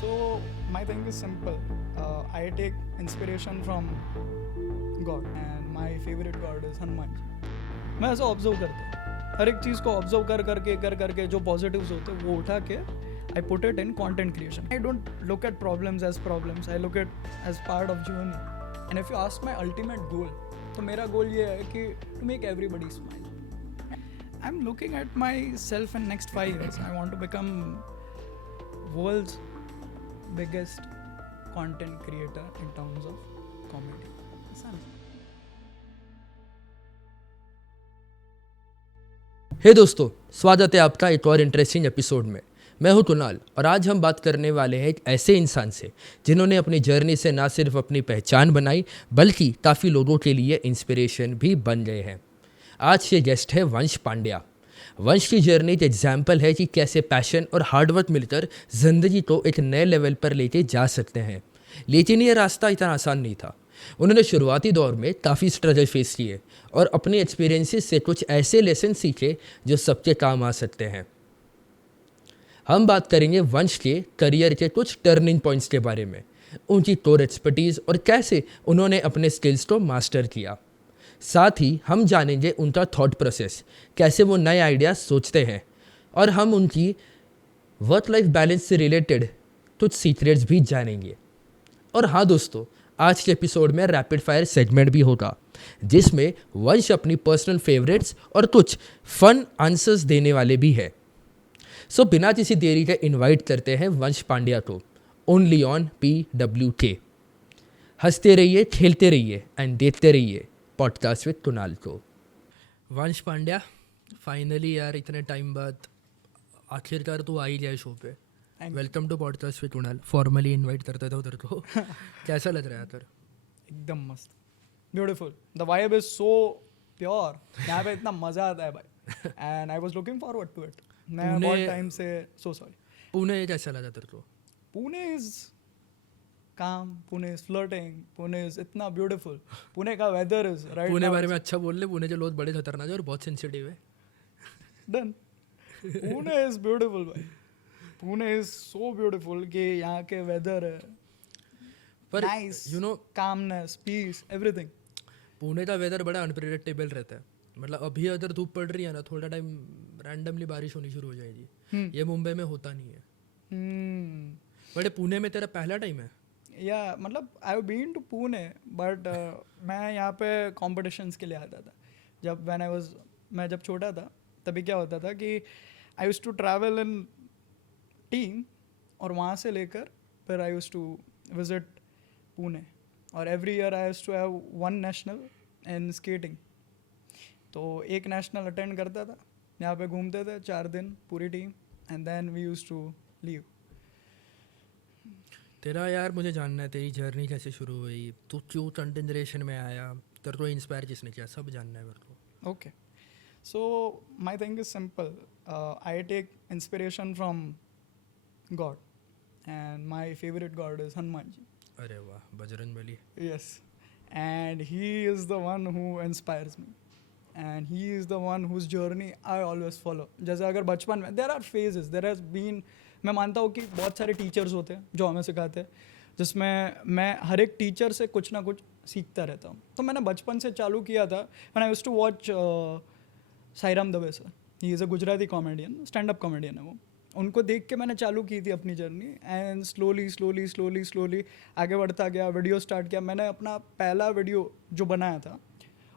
So my thing is simple. I take inspiration from God, and my favorite God is Hanuman ji. मैं ऐसा observe करता हूँ, हर एक चीज़ को ऑब्जर्व कर करके जो पॉजिटिव्स होते हैं वो उठा के I put it in content creation. I don't look at problems, I look at as part of journey. And if you ask my ultimate goal, तो मेरा गोल ये है कि to make everybody smile. I am looking at myself in next 5 years. I want to become world's biggest content creator in terms of comedy. हे दोस्तों, स्वागत है आपका एक और इंटरेस्टिंग एपिसोड में. मैं हूं कुणाल और आज हम बात करने वाले हैं एक ऐसे इंसान से जिन्होंने अपनी जर्नी से ना सिर्फ अपनी पहचान बनाई बल्कि काफ़ी लोगों के लिए इंस्पिरेशन भी बन गए हैं. आज के गेस्ट है वंश पांड्या. वंश की जर्नी एक एग्जाम्पल है कि कैसे पैशन और हार्डवर्क मिलकर ज़िंदगी को एक नए लेवल पर लेके जा सकते हैं. लेकिन ये रास्ता इतना आसान नहीं था. उन्होंने शुरुआती दौर में काफ़ी स्ट्रगल फेस किए और अपने एक्सपीरियंसेस से कुछ ऐसे लेसन सीखे जो सबके काम आ सकते हैं. हम बात करेंगे वंश के करियर के कुछ टर्निंग पॉइंट्स के बारे में, उनकी कोर एक्सपर्टीज़ और कैसे उन्होंने अपने स्किल्स को मास्टर किया. साथ ही हम जानेंगे उनका थॉट प्रोसेस, कैसे वो नए आइडियाज सोचते हैं, और हम उनकी वर्क लाइफ बैलेंस से रिलेटेड कुछ सीक्रेट्स भी जानेंगे. और हाँ दोस्तों, आज के एपिसोड में रैपिड फायर सेगमेंट भी होगा जिसमें वंश अपनी पर्सनल फेवरेट्स और कुछ फन आंसर्स देने वाले भी है. सो बिना किसी देरी के इनवाइट करते हैं वंश पांड्या को, ओनली ऑन PWK. हंसते रहिए, खेलते रहिए एंड देखते रहिए पॉडकास्ट विद कुणाल को. वंश पांड्या, फाइनली यार इतने टाइम बाद आखिरकार तू आ ही गया शो पे. Welcome to podcast with Kunal. Formally invite करता था उधर को. कैसा लग रहा है यार? एकदम मस्त, beautiful. The vibe is so pure. यहाँ पे इतना मजा आता है भाई. And I was looking forward to it. मैं बहुत टाइम से सॉरी. पुणे कैसा लगा तेरे को? पुणे इज काम, Pune is flirting, Pune is इतना ब्यूटीफुल. पुणे का वेदर इज राइट. पुणे बारे में अच्छा बोल ले. पुणे के लोग बड़े खतरनाक है और बहुत सेंसिटिव है. डन. पुणे इज ब्यूटीफुल भाई. पुणे इज सो ब्यूटीफुल कि यहाँ के वेदर है पर nice, you know calmness, peace, everything. Pune का वेदर बड़ा अनप्रिडिक्टेबल रहता है. मतलब अभी अगर धूप पड़ रही है ना, थोड़ा टाइम रैंडमली बारिश होनी शुरू हो जाएगी. ये मुंबई में होता नहीं है. बट पुणे में तेरा पहला टाइम है? या मतलब I have been to Pune but मैं यहाँ पे कॉम्पिटिशन्स के लिए आता था. जब मैं जब छोटा था तभी क्या होता था कि I use to travel in team, और वहाँ से लेकर फिर I use to visit Pune. और every year I use to have 1 national in skating. तो एक नेशनल अटेंड करता था, यहाँ पे घूमते थे 4 दिन पूरी team, and then we use to leave. तेरा यार मुझे जानना है, तेरी जर्नी कैसे शुरू हुई, तू क्यों कंटेंट जनरेशन में आया, तेरे को इंस्पायर किसने किया, सब जानना है मेरे को. Okay. So my thing is simple. I take inspiration from God, and my favorite God is Hanuman ji. अरे वाह, Bajrang Bali. Yes, and he is the one who inspires me, and he is the one whose journey I always follow. जैसे अगर बचपन में there are phases, there has been, मैं मानता हूँ कि बहुत सारे टीचर्स होते हैं जो हमें सिखाते हैं, जिसमें मैं हर एक टीचर से कुछ ना कुछ सीखता रहता हूँ. तो मैंने बचपन से चालू किया था. When I used to watch Sairam Dave sir. He is a Gujarati comedian, stand up comedian है वो. उनको देख के मैंने चालू की थी अपनी जर्नी, एंड स्लोली आगे बढ़ता गया. वीडियो स्टार्ट किया. मैंने अपना पहला वीडियो जो बनाया था,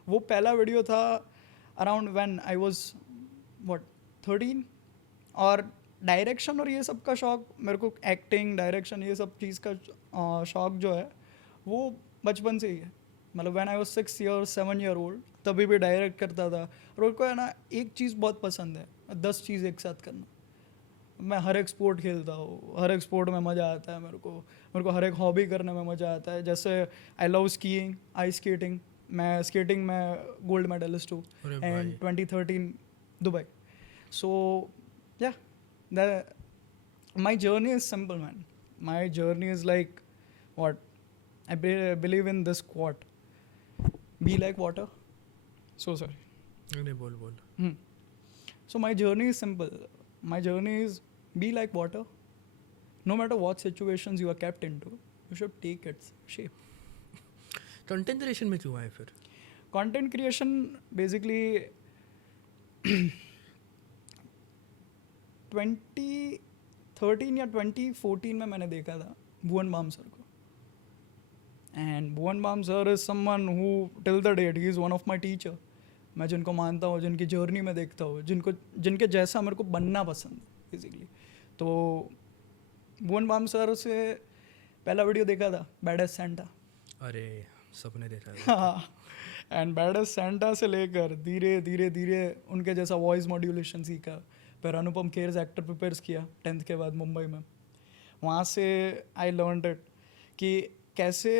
वो पहला वीडियो था अराउंड व्हेन आई वाज 13. और डायरेक्शन और ये सब का शौक मेरे को, एक्टिंग, डायरेक्शन, ये सब चीज़ का शौक जो है वो बचपन से ही है. मतलब when I was 6 years 7 year old तभी भी डायरेक्ट करता था. और उनको है ना एक चीज़ बहुत पसंद है, 10 चीज़ एक साथ करना. मैं हर एक स्पोर्ट खेलता हूँ, हर एक स्पोर्ट में मज़ा आता है मेरे को हर एक हॉबी करने में मज़ा आता है. जैसे I love skiing, ice skating. मैं स्केटिंग में गोल्ड मेडलिस्ट हूँ एंड 2013 दुबई. सो या my journey is simple, man. My journey is like what I believe in this quote: be like water. So sorry. नहीं, बोल. So my journey is simple. My journey is be like water, no matter what situations you are kept into, you should take its shape. Content creation में क्यों आए फिर? Content creation basically 2013 या 2014 में मैंने देखा था भुवन बाम सर को. And Bhuvan Bam sir is someone who till the date he is one of my teacher. मैं जिनको मानता हूँ, जिनकी जर्नी में देखता हूँ, जिनके जैसा मेरे को बनना पसंद है बेसिकली. तो भुवन बाम सर से पहला वीडियो देखा था बैडेस्ट सेंटा. अरे सबने देखा है. हाँ. एंड बैडेस्ट सेंटा से लेकर धीरे धीरे धीरे उनके जैसा वॉइस मॉड्यूलेशन सीखा. फिर अनुपम खेर एक्टर प्रिपेयर्स किया 10th के बाद मुंबई में. वहाँ से आई लर्नड इट कि कैसे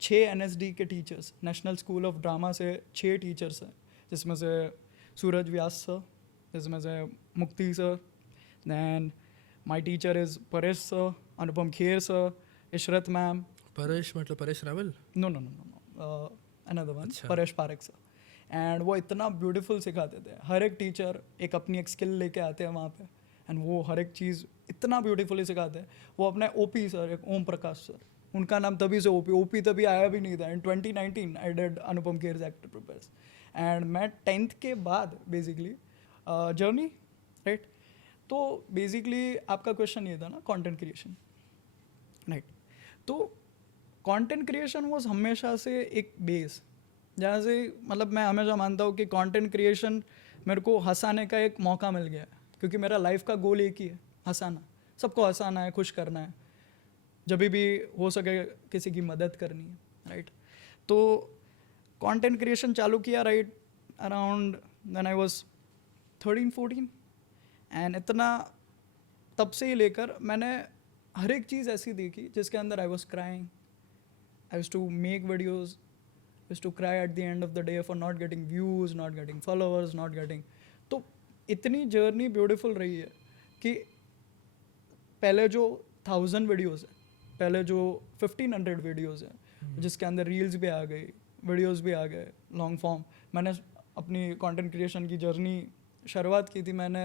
6 NSD के teachers, national school of drama से 6 टीचर्स हैं, जिसमें से सूरज व्यास सर, जिसमें से Mukti sir, then my teacher is Paresh sir, Anupam Kher sir, Ishrat ma'am. Paresh मतलब Paresh Rawal? No no no no another one, अच्छा. परेश पारेख सर. एंड वो इतना ब्यूटीफुल सिखाते थे. हर एक टीचर एक अपनी एक स्किल लेके आते हैं वहाँ पे, एंड वो हर एक चीज़ इतना ब्यूटीफुली सिखाते हैं. वो अपने OP सर, एक ओम प्रकाश सर, उनका नाम तभी से OP तभी आया भी नहीं था. इन 2019 I did Anupam Kher actor prepares. And मैं 10th के बाद बेसिकली जर्नी राइट. तो बेसिकली आपका क्वेश्चन ये था ना, कंटेंट क्रिएशन राइट. तो कंटेंट क्रिएशन वाज हमेशा से एक बेस, जहाँ से मतलब मैं हमेशा मानता हूँ कि कंटेंट क्रिएशन मेरे को हंसाने का एक मौका मिल गया, क्योंकि मेरा लाइफ का गोल एक ही है, हंसाना. सबको हंसाना है, खुश करना है, जब भी हो सके किसी की मदद करनी है राइट. तो कंटेंट क्रिएशन चालू किया right around when I was 13-14. And इतना तब से ही लेकर मैंने हर एक चीज़ ऐसी देखी जिसके अंदर I was crying. I used to make videos, used to cry at the end of the day for not getting views, not getting followers, not getting. तो इतनी जर्नी ब्यूटीफुल रही है कि पहले जो 1000 वीडियोज़ है, पहले जो 1500 वीडियोज़ है, जिसके अंदर रील्स भी आ गई, वीडियोज़ भी आ गए, लॉन्ग फॉर्म. मैंने अपनी कंटेंट क्रिएशन की जर्नी शुरुआत की थी. मैंने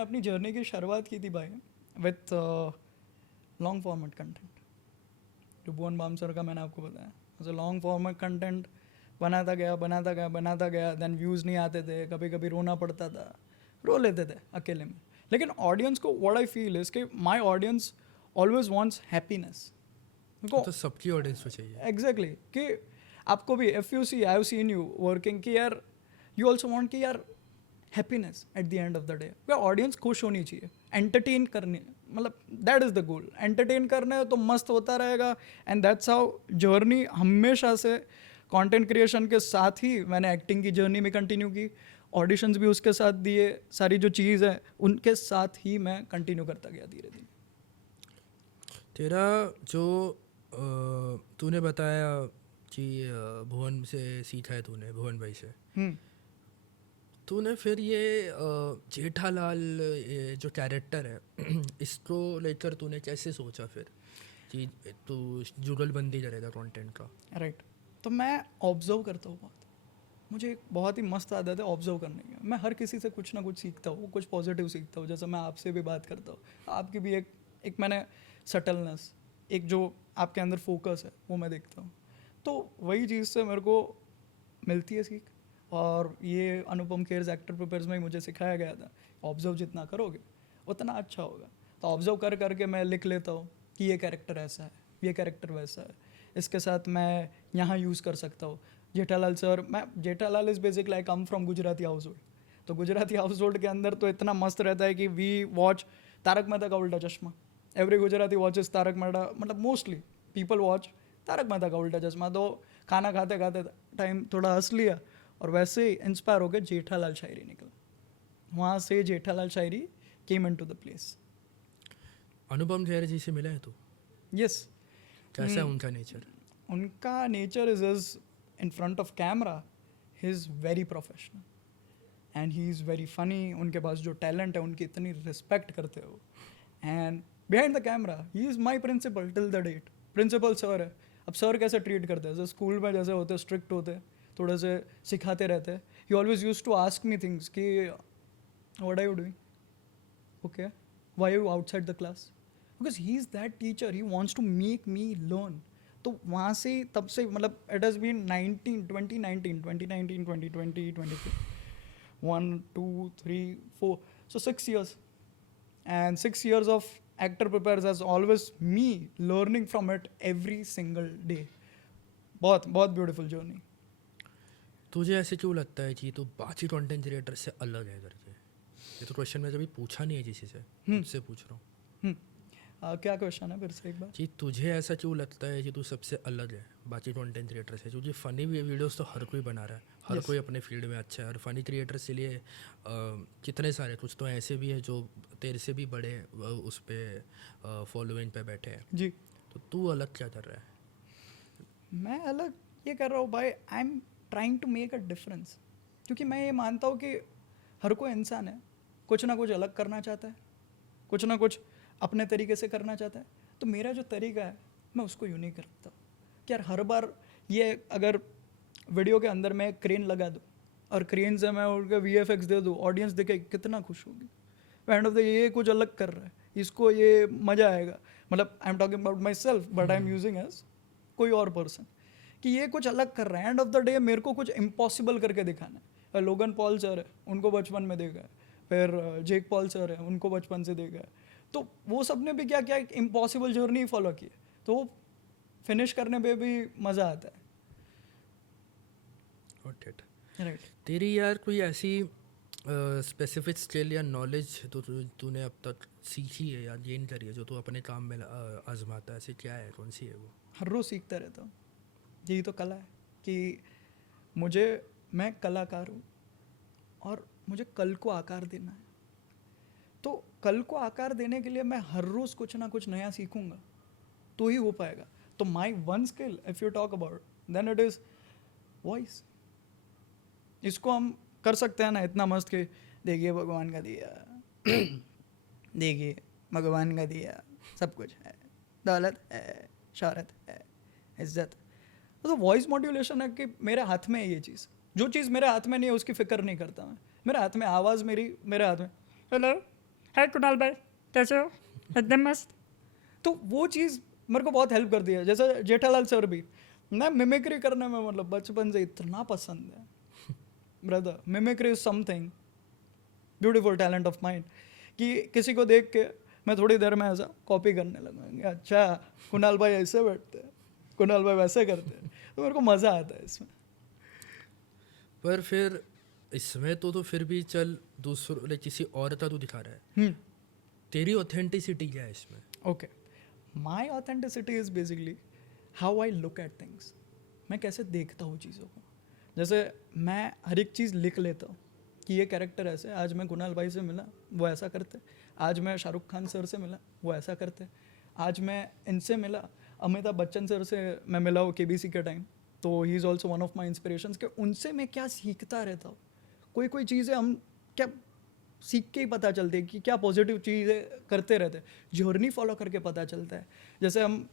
अपनी जर्नी की शुरुआत की थी भाई विथ लॉन्ग फॉर्मेट कंटेंट. जो भुवन बाम सर का मैंने आपको बताया, ऐसे लॉन्ग फॉर्मेट कंटेंट बनाता गया. देन व्यूज़ नहीं आते थे, कभी कभी रोना पड़ता था, रो लेते थे अकेले में. लेकिन ऑडियंस को व्हाट आई फील इज कि my audience always wants happiness. तो सबकी ऑडियंस को चाहिए. एग्जैक्टली कि आपको भी if you see, I have seen you working कि यार यू ऑल्सो वांट कि यार happiness at the end of the day. Audience खुश होनी चाहिए, एंटरटेन करनी, मतलब that is the goal. Entertain करना है तो मस्त होता रहेगा. एंड दैट्स हाउ जर्नी हमेशा से कंटेंट क्रिएशन के साथ ही मैंने एक्टिंग की जर्नी में कंटिन्यू की, ऑडिशंस भी उसके साथ दिए, सारी जो चीज़ है उनके साथ ही मैं कंटिन्यू करता गया धीरे धीरे. तेरा जो तूने बताया कि भुवन से सीखा है तूने, भुवन भाई से, तूने फिर ये जेठालाल ये जो कैरेक्टर है इसको लेकर तूने कैसे सोचा फिर कि तू जुगलबंदी करेगा कंटेंट का? राइट. तो मैं ऑब्जर्व करता हूँ बहुत. मुझे एक बहुत ही मस्त आदत है ऑब्जर्व करने की. मैं हर किसी से कुछ ना कुछ सीखता हूँ, कुछ पॉजिटिव सीखता हूँ. जैसे मैं आपसे भी बात करता हूँ, आपकी भी एक मैंने सटलनेस, एक जो आपके अंदर फोकस है वो मैं देखता हूँ. तो वही चीज़ से मेरे को मिलती है सीख. और ये अनुपम खेर एक्टर प्रिपेयर्स में ही मुझे सिखाया गया था, ऑब्जर्व जितना करोगे उतना अच्छा होगा. तो ऑब्जर्व कर करके मैं लिख लेता हूँ कि ये कैरेक्टर ऐसा है, ये कैरेक्टर वैसा है, इसके साथ मैं यहाँ यूज़ कर सकता हूँ. Jethalal sir, Jethalal is basically I come from Gujarati house hold. तो गुजराती हाउस होल्ड के अंदर तो इतना मस्त रहता है कि we watch Taarak Mehta ka Ooltah Chashmah. Every Gujarati watches Taarak Mehta, मतलब mostly people watch Taarak Mehta ka Ooltah चश्मा. तो खाना खाते खाते टाइम थोड़ा हंस लिया और वैसे ही इंस्पायर होकर जेठालाल शायरी निकला. वहाँ से जेठालाल शायरी came into the place. Anupam Kher जी से मिला है तू? यस. कैसा है उनका नेचर? उनका nature is in front of camera he is very professional and he is very funny. उनके पास जो टैलेंट है उनकी इतनी रिस्पेक्ट करते हो. And behind the camera he is my principal till the date. Principal sir है. अब सर कैसे ट्रीट करते हैं, जैसे स्कूल में जैसे होते स्ट्रिक्ट होते, थोड़े से सिखाते रहते हैं. He always use to ask me things कि what are you doing, okay why are you outside the class? Because he is that teacher, he wants to make me learn. तो वहाँ से तब से मतलब it has been 2019 2020 1 2 3 4 so 6 years, and 6 years of actor prepares as always me learning from it every single day. बहुत बहुत beautiful journey. तुझे ऐसे क्यों लगता है कि तू बाकी कंटेंट क्रिएटर से अलग है करके? ये तो क्वेश्चन मैं कभी पूछा नहीं है किसी से, तुझसे पूछ रहा हूँ क्या क्वेश्चन है फिर से एक बार? कि तुझे ऐसा क्यों लगता है कि तू सबसे अलग है बाकी कंटेंट क्रिएटर से? क्योंकि फ़नी वीडियोस तो हर कोई बना रहा है, हर कोई अपने फील्ड में अच्छा है, और फ़नी क्रिएटर्स के लिए कितने सारे, कुछ तो ऐसे भी है जो तेरे से भी बड़े उस पर फॉलोइंग पे बैठे हैं. जी, तो तू अलग क्या कर रहा है? मैं अलग ये कर रहा हूँ भाई, I am trying to make a difference. क्योंकि मैं ये मानता हूँ कि हर कोई इंसान है, कुछ ना कुछ अलग करना चाहता है, कुछ ना कुछ अपने तरीके से करना चाहता है. तो मेरा जो तरीका है मैं उसको यूनिक रखता हूँ कि यार हर बार ये अगर वीडियो के अंदर मैं क्रेन लगा दूँ और क्रेन से मैं उनके VFX दे दूँ, ऑडियंस देखे कितना खुश होगी. एंड ऑफ द ये कुछ अलग कर रहा है, इसको ये मज़ा आएगा. मतलब I am talking about myself but I am using as कोई और पर्सन कि ये कुछ अलग कर रहा है. एंड ऑफ द डे मेरे को कुछ इम्पॉसिबल करके दिखाना है. लोगन पॉल सर है, उनको बचपन में देखा है, फिर जेक पॉल सर है, उनको बचपन से देखा है. तो वो सब ने भी क्या क्या एक इम्पॉसिबल जर्नी फॉलो की है, तो फिनिश करने पे भी मज़ा आता है. राइट. तेरी यार कोई ऐसी स्पेसिफिक स्किल या नॉलेज तो तूने अब तक सीखी है या गेन करी है जो तू अपने काम में आजमाता है, ऐसी क्या है, कौन सी है वो? हर रोज़ सीखता रहता हूँ. यही तो कला है कि मैं कलाकार हूँ और मुझे कल को आकार देना है. तो कल को आकार देने के लिए मैं हर रोज़ कुछ ना कुछ नया सीखूंगा तो ही हो पाएगा. तो my one skill if you talk about then it is voice. इसको हम कर सकते हैं ना इतना मस्त कि देखिए भगवान का दिया, देखिए भगवान का दिया, सब कुछ है, दौलत है, शौहरत है, इज्जत. तो वॉइस मॉड्यूलेशन है कि मेरे हाथ में है ये चीज़. जो चीज़ मेरे हाथ में नहीं है उसकी फिक्र नहीं करता मैं. मेरे हाथ में आवाज़, मेरे हाथ में हेलो हाय कुणाल भाई कैसे हो, एकदम मस्त. तो वो चीज़ मेरे को बहुत हेल्प करती है. जैसे जेठालाल सर भी, मैं मिमिक्री करने में मतलब बचपन से इतना पसंद है brother. Mimicry is something beautiful talent of mind कि किसी को देख के मैं थोड़ी देर में ऐसा कॉपी करने लगा. अच्छा कुणाल भाई ऐसे बैठते हैं, कुणाल भाई वैसे करते हैं, तो मेरे को मज़ा आता है इसमें. पर फिर इसमें तो फिर भी चल दूसरों लाइक किसी और का तू दिखा रहा है, तेरी ऑथेंटिसिटी क्या है इसमें? Okay, my authenticity is basically how I look at things. मैं कैसे देखता हूँ चीज़ों को. जैसे मैं हर एक चीज़ लिख लेता हूँ कि ये कैरेक्टर ऐसे. आज मैं कुणाल भाई से मिला, वो ऐसा करते. आज मैं शाहरुख खान सर से मिला, वो ऐसा करते. आज मैं इनसे मिला, अमिताभ बच्चन सर से मैं मिला हूँ KBC के टाइम, तो he is also one of my inspirations. कि उनसे मैं क्या सीखता रहता हूँ. कोई चीज़ें हम क्या सीख के ही पता चलती है कि क्या पॉजिटिव चीज़ें करते रहते हैं. जर्नी फॉलो करके पता चलता है. जैसे हम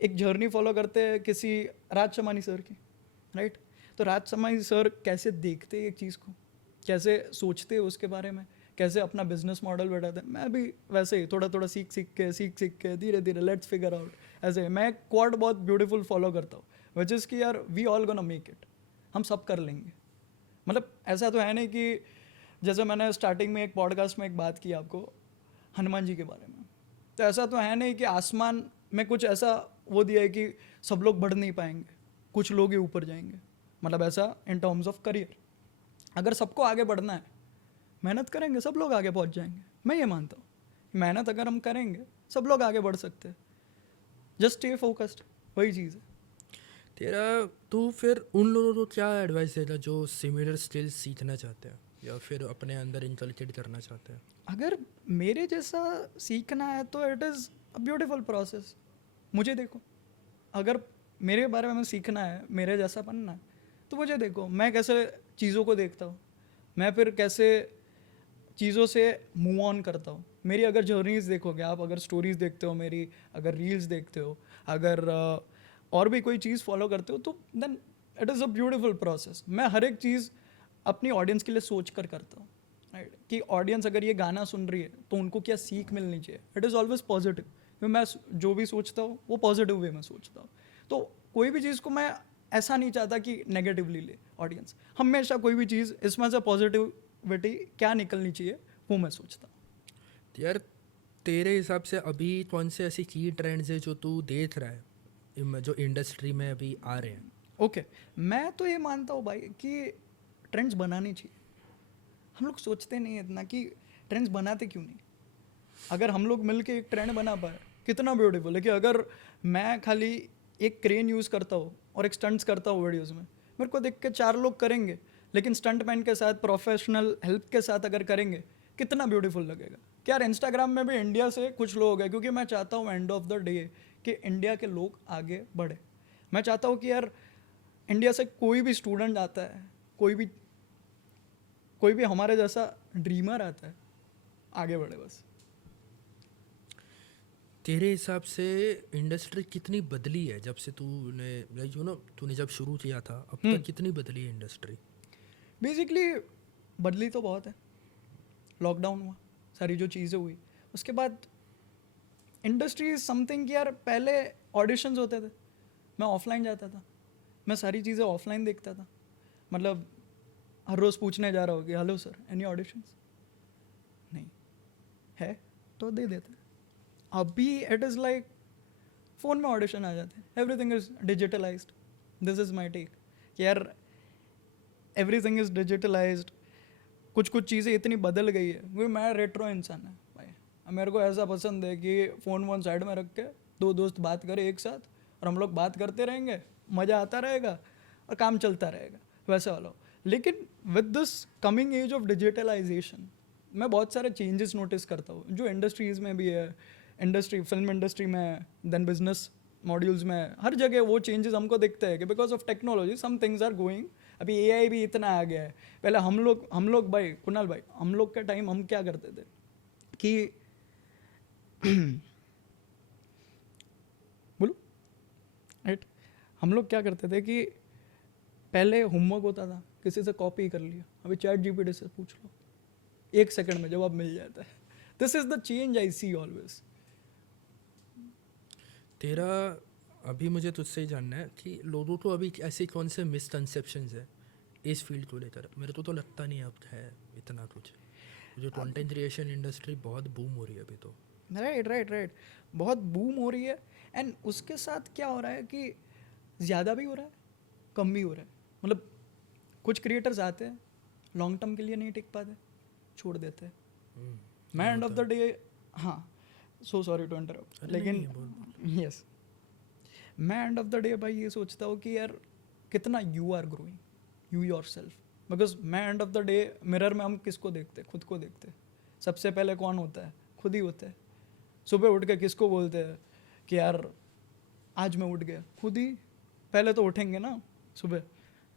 एक जर्नी फॉलो करते हैं किसी राज शमानी सर की, राइट. तो राज शमानी सर कैसे देखते हैं एक चीज़ को, कैसे सोचते हैं उसके बारे में, कैसे अपना बिजनेस मॉडल बैठाते हैं. मैं भी वैसे ही थोड़ा थोड़ा सीख सीख के धीरे धीरे लेट्स फिगर आउट. ऐसे मैं क्वाड बहुत ब्यूटीफुल फॉलो करता हूँ, विच इज़ कि यार we all gonna make it. हम सब कर लेंगे. मतलब ऐसा तो है नहीं कि जैसे मैंने स्टार्टिंग में एक पॉडकास्ट में एक बात की आपको हनुमान जी के बारे में, तो ऐसा तो है नहीं कि आसमान में कुछ ऐसा वो दिया है कि सब लोग बढ़ नहीं पाएंगे, कुछ लोग ही ऊपर जाएंगे. मतलब ऐसा इन टर्म्स ऑफ करियर. अगर सबको आगे बढ़ना है, मेहनत करेंगे सब लोग आगे पहुंच जाएंगे. मैं ये मानता हूँ मेहनत अगर हम करेंगे सब लोग आगे बढ़ सकते हैं. जस्ट स्टे फोकस्ड, वही चीज़ है. तेरा तू फिर उन लोगों को क्या एडवाइस देगा जो सिमिलर स्किल्स सीखना चाहते हैं या फिर अपने अंदर इनकलकेट करना चाहते हैं? अगर मेरे जैसा सीखना है तो it is a beautiful process. मुझे देखो, अगर मेरे बारे में सीखना है, मेरे जैसा बनना है, तो मुझे देखो मैं कैसे चीज़ों को देखता हूँ, मैं फिर कैसे चीज़ों से मूव ऑन करता हूँ. मेरी अगर जर्नीज देखोगे आप, अगर स्टोरीज देखते हो मेरी, अगर रील्स देखते हो, अगर और भी कोई चीज़ फॉलो करते हो, तो then it is a beautiful process. मैं हर एक चीज़ अपनी ऑडियंस के लिए सोच कर करता हूँ, राइट. कि ऑडियंस अगर ये गाना सुन रही है तो उनको क्या सीख मिलनी चाहिए, इट इज़ ऑलवेज पॉजिटिव। क्योंकि मैं जो भी सोचता हूँ वो पॉजिटिव वे में सोचता हूँ। तो कोई भी चीज़ को मैं ऐसा नहीं चाहता कि नेगेटिवली ले ऑडियंस, हमेशा कोई भी चीज़ इसमें से पॉजिटिविटी क्या निकलनी चाहिए वो मैं सोचता हूँ। यार तेरे हिसाब से अभी कौन से ऐसी की ट्रेंड्स है जो तू देख रहा है जो इंडस्ट्री में अभी आ रहे हैं? ओके, मैं तो ये मानता हूँ भाई कि ट्रेंड्स बनानी चाहिए। हम लोग सोचते नहीं है इतना कि ट्रेंड्स बनाते क्यों नहीं। अगर हम लोग मिल के एक ट्रेंड बना पाए कितना ब्यूटीफुल है। कि अगर मैं खाली एक क्रेन यूज़ करता हूँ और एक स्टंट्स करता हूँ वीडियोज़ में, मेरे को देख के 4 लोग करेंगे, लेकिन स्टंट मैन के साथ प्रोफेशनल हेल्प के साथ अगर करेंगे कितना ब्यूटीफुल लगेगा। कि यार इंस्टाग्राम में भी इंडिया से कुछ लोग हैं, क्योंकि मैं चाहता हूँ एंड ऑफ द डे कि इंडिया के लोग आगे बढ़े। मैं चाहता हूँ कि यार इंडिया से कोई भी स्टूडेंट आता है, कोई भी हमारे जैसा ड्रीमर आता है, आगे बढ़े बस। तेरे हिसाब से इंडस्ट्री कितनी बदली है जब से तूने लाइक यू नो तूने जब शुरू किया था अब तक कितनी बदली है इंडस्ट्री? बेसिकली बदली तो बहुत है। लॉकडाउन हुआ, सारी जो चीज़ें हुई, उसके बाद इंडस्ट्री इज समथिंग कि यार पहले ऑडिशंस होते थे, मैं ऑफलाइन जाता था, मैं सारी चीज़ें ऑफलाइन देखता था। मतलब हर रोज़ पूछने जा रहा हो कि हेलो सर एनी ऑडिशंस, नहीं है तो दे देते। अभी इट इज़ लाइक फ़ोन में ऑडिशन आ जाते हैं, everything is digitalized. This is my take कि यार एवरीथिंग इज़ डिजिटलाइज्ड। कुछ कुछ चीज़ें इतनी बदल गई है, क्योंकि मैं रेट्रो इंसान है भाई। मेरे को ऐसा पसंद है कि फ़ोन वोन साइड में रख के 2 दोस्त बात करें एक साथ, और हम लोग बात करते रहेंगे, मज़ा आता रहेगा और काम चलता रहेगा, वैसे वाला हो। लेकिन with this coming age of digitalization मैं बहुत सारे चेंजेस नोटिस करता हूँ जो इंडस्ट्रीज़ में भी है, फिल्म इंडस्ट्री में, देन बिजनेस मॉड्यूल्स में, हर जगह वो चेंजेस हमको दिखते हैं कि because of technology some things are going. अभी एआई भी इतना आ गया है। पहले हम लोग भाई, कुणाल भाई, हम लोग के टाइम हम क्या करते थे कि बोलो राइट, हम लोग क्या करते थे कि पहले होमवर्क होता था, किसी से कॉपी कर लिया, अभी चैट जीपीटी से पूछ लो, 1 सेकंड में जवाब मिल जाता है। This is the change I see always. तेरा अभी मुझे तुझसे ही जानना है कि लोगों को अभी ऐसी कौन से मिसकंसेप्शंस है इस फील्ड को लेकर? मेरे को तो लगता नहीं अब है इतना कुछ। जो कंटेंट क्रिएशन इंडस्ट्री बहुत बूम हो रही है अभी तो। राइट, बहुत बूम हो रही है। एंड उसके साथ क्या हो रहा है कि ज़्यादा भी हो रहा है, कम भी हो रहा है। मतलब कुछ क्रिएटर्स आते हैं, लॉन्ग टर्म के लिए नहीं टिक पाते, छोड़ देते हैं। मैं एंड ऑफ द डे, हाँ सो सॉरी टू इंटरप्ट, लेकिन यस, मैं एंड ऑफ द डे भाई ये सोचता हूँ कि यार कितना you are growing, you yourself. Because मैं end of the day mirror में हम किसको देखते हैं? खुद को देखते हैं। सबसे पहले कौन होता है? खुद ही होता है। सुबह उठ के किसको बोलते हैं कि यार आज मैं उठ गया? खुद ही पहले तो उठेंगे ना सुबह।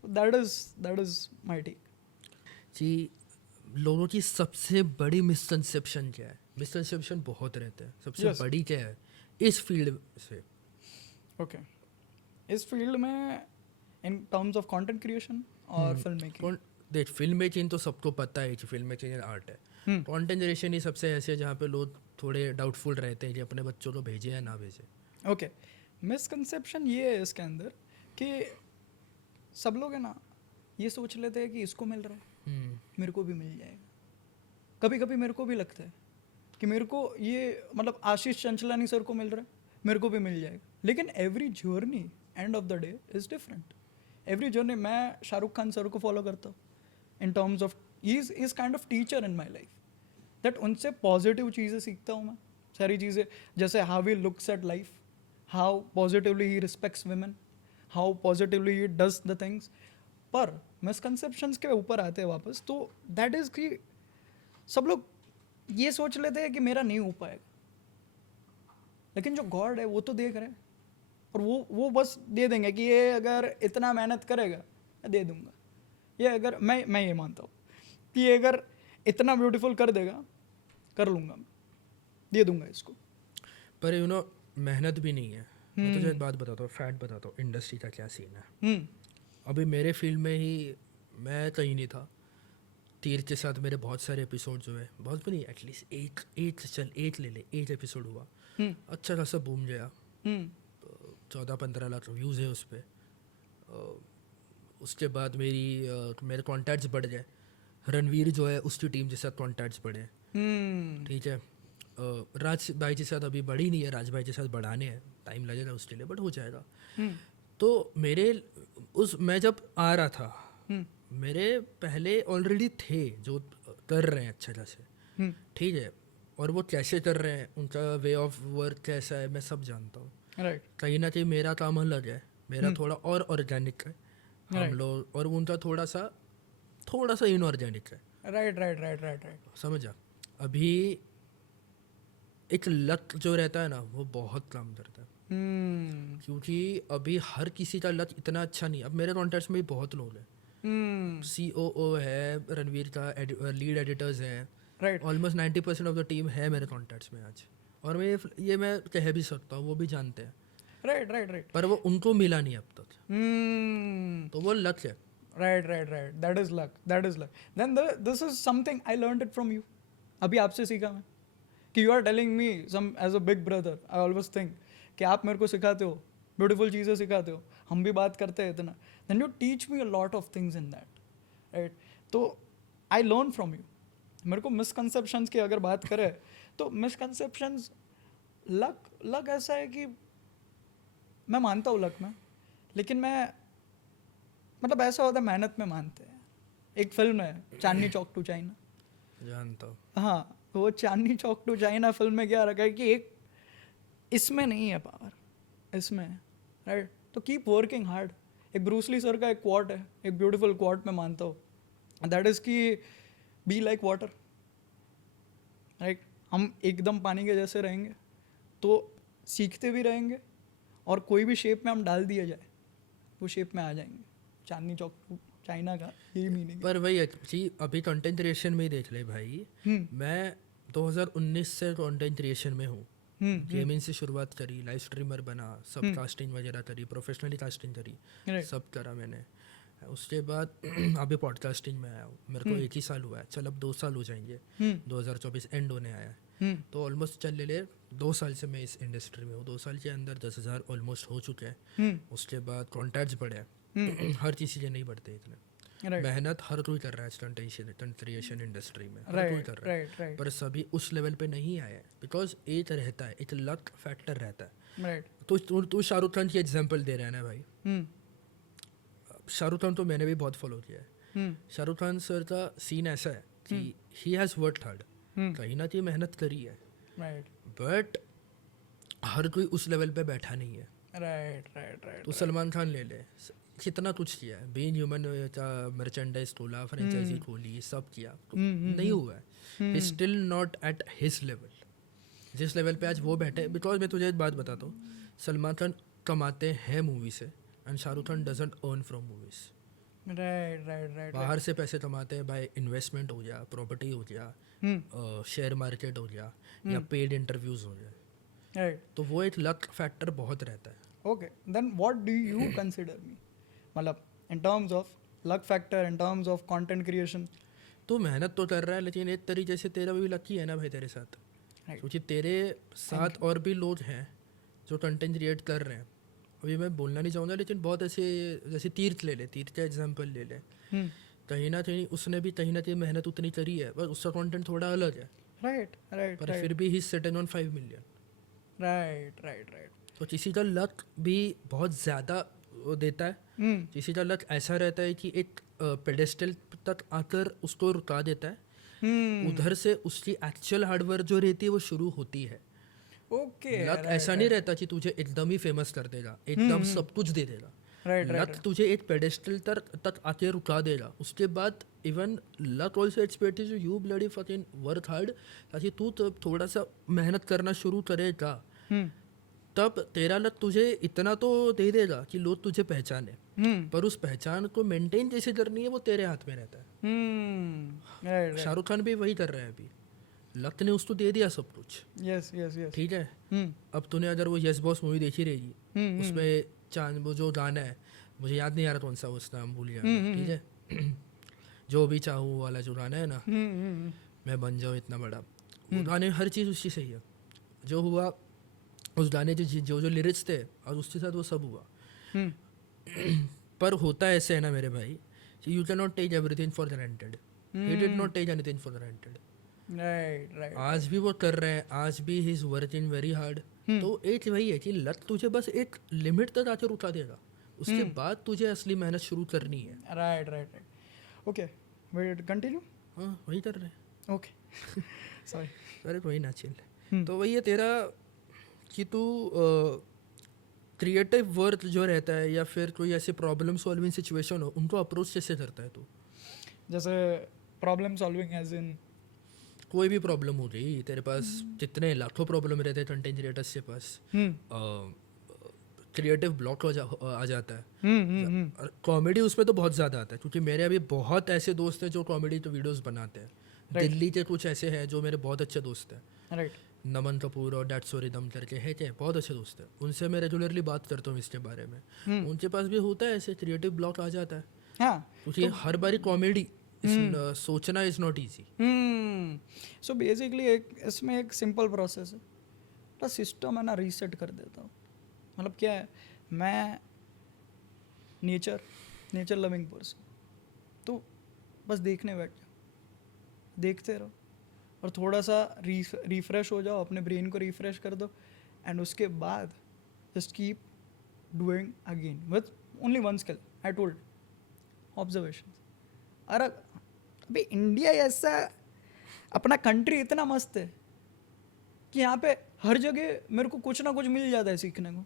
That is my take. कि लोगों की सबसे बड़ी मिसकंसेप्शन क्या है? मिसकंसेप्शन बहुत रहते हैं, सबसे Yes. बड़ी क्या है इस फील्ड से? ओके, इस फील्ड में इन टर्म्स ऑफ कंटेंट क्रिएशन और फिल्म मेकिंग, देख, फिल्म मेकिंग तो सबको पता है कि फिल्म मेकिंग आर्ट है। कंटेंट क्रिएशन ही सबसे ऐसे है जहाँ पे लोग थोड़े डाउटफुल रहते हैं कि अपने बच्चों को भेजे या ना भेजे। ओके, मिसकंसेप्शन ये है इसके अंदर कि सब लोग है ना ये सोच लेते हैं कि इसको मिल रहा है मेरे को भी मिल जाएगा। कभी कभी मेरे को भी लगता है कि मेरे को ये मतलब आशीष चंचलानी सर को मिल रहा है मेरे को भी मिल जाएगा। लेकिन every journey and of the day is different. Every journey, मैं शाहरुख खान सर को फॉलो करता हूँ इन terms of is kind of teacher in my life, that उनसे पॉजिटिव चीज़ें सीखता हूँ मैं। सारी चीज़ें जैसे how he looks at life, how positively he respects women, how positively he does the things. पर मिसकंसेप्शंस के ऊपर आते हैं वापस, तो दैट इज़ कि सब लोग ये सोच लेते हैं कि मेरा नहीं हो पाएगा, लेकिन जो गॉड है वो तो देख रहे हैं, और वो बस दे देंगे कि ये अगर इतना मेहनत करेगा मैं दे दूंगा। ये अगर मैं ये मानता हूँ कि ये अगर इतना ब्यूटीफुल कर देगा, कर लूँगा, मैं दे दूंगा इसको। पर यू नो मेहनत भी नहीं है। मैं तुझे एक बात बताता हूँ, फैक्ट बताता हूँ इंडस्ट्री का क्या सीन है। अभी मेरे फील्ड में ही मैं कहीं नहीं था, तीर के साथ मेरे बहुत सारे एपिसोड्स हुए, बहुत भी नहीं, एटलीस्ट 8 ले ले 8 एपिसोड हुआ, अच्छा खासा बूम गया, 14-15 लाख व्यूज़ है उस पर। उसके बाद मेरे कॉन्टैक्ट्स बढ़ गए, रणवीर जो है उसकी टीम के साथ कॉन्टैक्ट्स बढ़े, ठीक है। राज भाई के साथ अभी बढ़ी नहीं है, राज भाई के साथ बढ़ाने हैं, टाइम लगेगा उसके लिए, बट हो जाएगा। तो मैं जब आ रहा था, मेरे पहले ऑलरेडी थे जो कर रहे हैं अच्छा खासे, ठीक है, और वो कैसे कर रहे हैं, उनका वे ऑफ वर्क कैसा है, मैं सब जानता हूँ। राइट कहीं ना कहीं मेरा काम अलग है, मेरा थोड़ा और ऑर्गेनिक है, हम लोग, और उनका थोड़ा सा इनऑर्गेनिक है। राइट समझा? अभी एक लत जो रहता है ना, वो बहुत काम करता है, क्योंकि अभी हर किसी का लत इतना अच्छा नहीं। अब मेरे कॉन्टैक्ट्स में भी बहुत लोग हैं, COO है रणवीर का, लीड एडिटर्स हैं, right almost 90% of the team है मेरे कॉन्टैक्ट्स में आज, और मैं कह भी सकता हूँ, वो भी जानते हैं, राइट पर वो उनको मिला नहीं अब तक, तो वो लत है। right that is luck then this is something I learned it from you, अभी आपसे सीखा मैं, कि you are telling me some as a big brother, I always think कि आप मेरे को सिखाते हो, ब्यूटीफुल चीज़ें सिखाते हो, हम भी बात करते हैं इतना, then you teach me a lot of things in that, right? तो I learn from you। मेरे को मिसकंसेप्शंस की अगर बात करें तो मिसकंसेप्शंस, लक ऐसा है कि मैं मानता हूँ लक में, लेकिन मैं मतलब ऐसा होता है, मेहनत में मानते हैं। एक फिल्म है चांदनी चौक टू चाइना, जानता हूँ। हाँ, तो वो Chandni Chowk to China film में क्या रखा है कि एक इसमें नहीं है पावर, इसमें है, राइट? तो कीप वर्किंग हार्ड। एक ब्रूसली सर का एक क्वाट है, एक ब्यूटीफुल क्वाट मैं मानता हूँ, दैट इज़ कि बी लाइक वाटर, राइट? हम एकदम पानी के जैसे रहेंगे तो सीखते भी रहेंगे, और कोई भी शेप में हम डाल दिया जाए वो शेप में आ जाएंगे। चांदनी चौक टू चाइना का यही मीनिंग है। पर वही अच्छी, अभी कंटेंट क्रिएशन में ही देख ले भाई, मैं 2019 से कंटेंट क्रिएशन में हूँ, गेमिंग से शुरुआत करी, लाइव स्ट्रीमर बना, सब कास्टिंग वगैरह करी, प्रोफेशनली कास्टिंग करी, सब करा मैंने। उसके बाद अभी पॉडकास्टिंग में आया हूँ, मेरे को 1 ही साल हुआ है, चल अब 2 साल हो जाएंगे, 2024 एंड होने आया है, तो ऑलमोस्ट चल ले 2 साल से मैं इस इंडस्ट्री में हूँ। 2 साल के अंदर 10,000 ऑलमोस्ट हो चुके हैं। उसके बाद कॉन्टैक्ट्स बढ़े, हर किसी के नहीं बढ़ते इतने, मेहनत हर कोई कर रहा है कंटेंट क्रिएशन इंडस्ट्री में, हर कोई कर रहा है, पर सभी उस लेवल पे नहीं आए, बिकॉज एक रहता है, एक लक फैक्टर रहता है। तो तू शाहरुख खान की एग्जांपल दे रहा है ना भाई, शाहरुख खान तो मैंने भी बहुत फॉलो किया है। शाहरुख खान सर का सीन ऐसा है कि ही हैज़ वर्कड हार्ड, कहीं ना कहीं मेहनत करी है, बट हर कोई उस लेवल पे बैठा नहीं है। तो सलमान खान ले ले, कितना कुछ किया है, बीइंग ह्यूमन का मर्चेंडाइज खोला, फ्रेंचाइजी खोली, सब किया, तो नहीं हुआ है, he still not at his level, जिस लेवल पे आज वो बैठे। बिकॉज मैं तुझे एक बात बताता हूँ, सलमान खान कमाते हैं मूवी से, and Shahrukh Khan doesn't earn from movies. बाहर से पैसे कमाते हैं, बाय इन्वेस्टमेंट हो गया, प्रॉपर्टी हो गया, शेयर मार्केट हो गया, या पेड इंटरव्यूज हो गया, तो वो एक लक फैक्टर बहुत रहता है। Okay, then what do you consider me, मतलब in terms of luck factor, in terms of content creation? तो मेहनत तो कर रहा है, लेकिन एक तरीके से तेरा भी लकी है ना भाई तेरे साथ, क्योंकि तेरे साथ और भी लोग हैं जो कंटेंट क्रिएट कर रहे हैं। अभी मैं बोलना नहीं चाहूँगा, लेकिन बहुत ऐसे, जैसे तीर्थ ले ले, तीर्थ का एग्जाम्पल ले ले, कहीं ना कहीं उसने भी कहीं ना कहीं मेहनत उतनी करी है, बस उसका कंटेंट थोड़ा अलग है, पर फिर भी ही सिटिंग ऑन 5 मिलियन। तो किसी का लक भी बहुत ज़्यादा देता है, किसी का लक ऐसा रहता है कि एक पेडेस्टल तक आकर उसको रुका देता है, उधर से उसकी एक्चुअल हार्डवर्क जो रहती है वो शुरू होती है। लक ऐसा नहीं रहता कि तुझे एकदम ही फेमस कर देगा, एकदम सब कुछ दे देगा, लक तुझे एक पेडेस्टल तक आके रुका देगा, उसके बाद even luck also expected you bloody fucking work hard, ताकि तू थोड़ा सा मेहनत करना शुरू करेगा, तब तेरा लक तुझे इतना तो दे देगा कि लोग तुझे पहचाने, पर उस पहचान को मेंटेन कैसे करनी है वो तेरे हाथ में रहता है। शाहरुख खान भी वही कर रहा है अभी, लक ने उसको दे दिया सब कुछ, यस, ठीक है। अब तूने अगर वो यस बॉस मूवी देखी रहेगी, उसमें चांद वो जो गाना है, मुझे याद नहीं आ रहा कौन सा, उसका नाम भूल गया, ठीक है, जो भी चाहूँ वो वाला जो गाना है ना, मैं बन जाऊँ इतना बड़ा, वो गाने हर चीज़ उसकी सही है। जो हुआ उस गाने के जो जो लिरिक्स थे और उसके साथ वो सब हुआ। पर होता ऐसे है ना मेरे भाई, you can not take everything for granted. He did not take anything for granted. Right आज भी वो कर रहे हैं, आज भी he is working very hard. तो एक वही है कि लत तुझे बस एक लिमिट तक आके रुका देगा, उसके बाद तुझे असली मेहनत शुरू करनी है। राइट ओके वेट कंटिन्यू हाँ वही कर रहे हैं। ओके सॉरी अरे वही ना चिल। तो वही है तेरा कि तू क्रिएटिव वर्क जो रहता है या फिर कोई ऐसे प्रॉब्लम सॉल्विंग सिचुएशन हो, उनको अप्रोच कैसे करता है तू? जैसे प्रॉब्लम सॉल्विंग एज इन कोई भी प्रॉब्लम हो गई तेरे पास, कितने लाखों प्रॉब्लम रहते हैं कंटेंट क्रिएटर्स के पास, क्रिएटिव ब्लॉक आ जाता है। कॉमेडी उसमें तो बहुत ज़्यादा आता है, क्योंकि मेरे अभी बहुत ऐसे दोस्त हैं जो कॉमेडी तो वीडियोस बनाते हैं। दिल्ली के कुछ ऐसे हैं जो मेरे बहुत अच्छे दोस्त हैं, राइट नमन कपूर और डैट सोरिदम करके है क्या, बहुत अच्छे दोस्त हैं। उनसे मैं रेगुलरली बात करता हूँ इसके बारे में। उनके पास भी होता है ऐसे क्रिएटिव ब्लॉक आ जाता है, हाँ क्योंकि हर बारी कॉमेडी सोचना is not easy. So basically एक इसमें एक सिंपल प्रोसेस है, तो सिस्टम है ना रीसेट कर देता हूँ। मतलब क्या है, मैं नेचर लविंग पर्सन, तो बस देखने बैठ जाओ, देखते रहो और थोड़ा सा रिफ्रेश हो जाओ, अपने ब्रेन को रिफ्रेश कर दो, एंड उसके बाद just keep doing again with only one skill I told, observation. अरे अभी इंडिया ऐसा, अपना कंट्री इतना मस्त है कि यहाँ पे हर जगह मेरे को कुछ ना कुछ मिल जाता है सीखने को।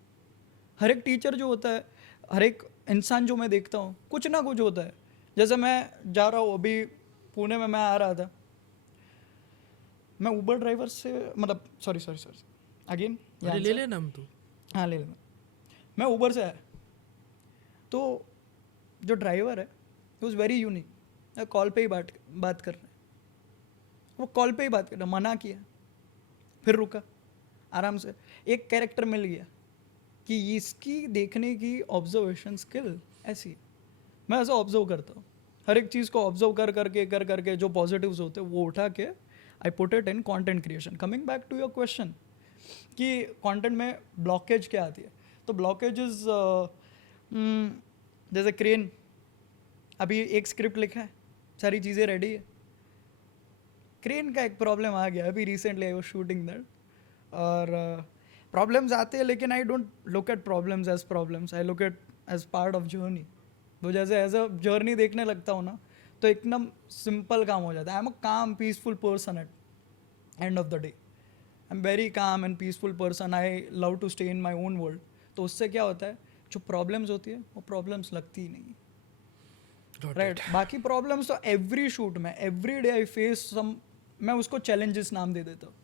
हर एक टीचर जो होता है, हर एक इंसान जो मैं देखता हूँ, कुछ ना कुछ होता है। जैसे मैं जा रहा हूँ, अभी पुणे में मैं आ रहा था, मैं उबर ड्राइवर से मतलब सॉरी अगेन अरे ले ले नाम तू। हाँ ले लेना। मैं उबर से आया, तो जो ड्राइवर है वॉज वेरी यूनिक, कॉल पे ही बात कर रहे हैं, वो कॉल पे ही बात कर रहा, मना किया, फिर रुका आराम से। एक कैरेक्टर मिल गया कि इसकी देखने की ऑब्जर्वेशन स्किल ऐसी है। मैं ऐसा ऑब्जर्व करता हूँ, हर एक चीज़ को ऑब्जर्व कर करके जो पॉजिटिव्स होते हैं वो उठा के I put it in content creation. Coming back to your question कि कंटेंट में ब्लॉकेज क्या आती है, तो ब्लॉकेजेस जैसे क्रेन, अभी एक स्क्रिप्ट लिखा है, सारी चीज़ें रेडी है, क्रेन का एक प्रॉब्लम आ गया अभी recently, I was shooting that. और प्रॉब्लम्स आते हैं, लेकिन I don't look at problems as problems, I look at as part of journey. तो जैसे एज अ जर्नी देखने लगता हूँ ना, तो एकदम सिंपल काम हो जाता है। आई am a calm peaceful person at end of the day, I am very calm and peaceful person, I love to stay in my own world. तो उससे क्या होता है, जो प्रॉब्लम्स होती है वो प्रॉब्लम्स लगती ही नहीं, राइट। बाकी प्रॉब्लम्स तो एवरी शूट में, every day I face some, मैं उसको चैलेंजेस नाम दे देता हूँ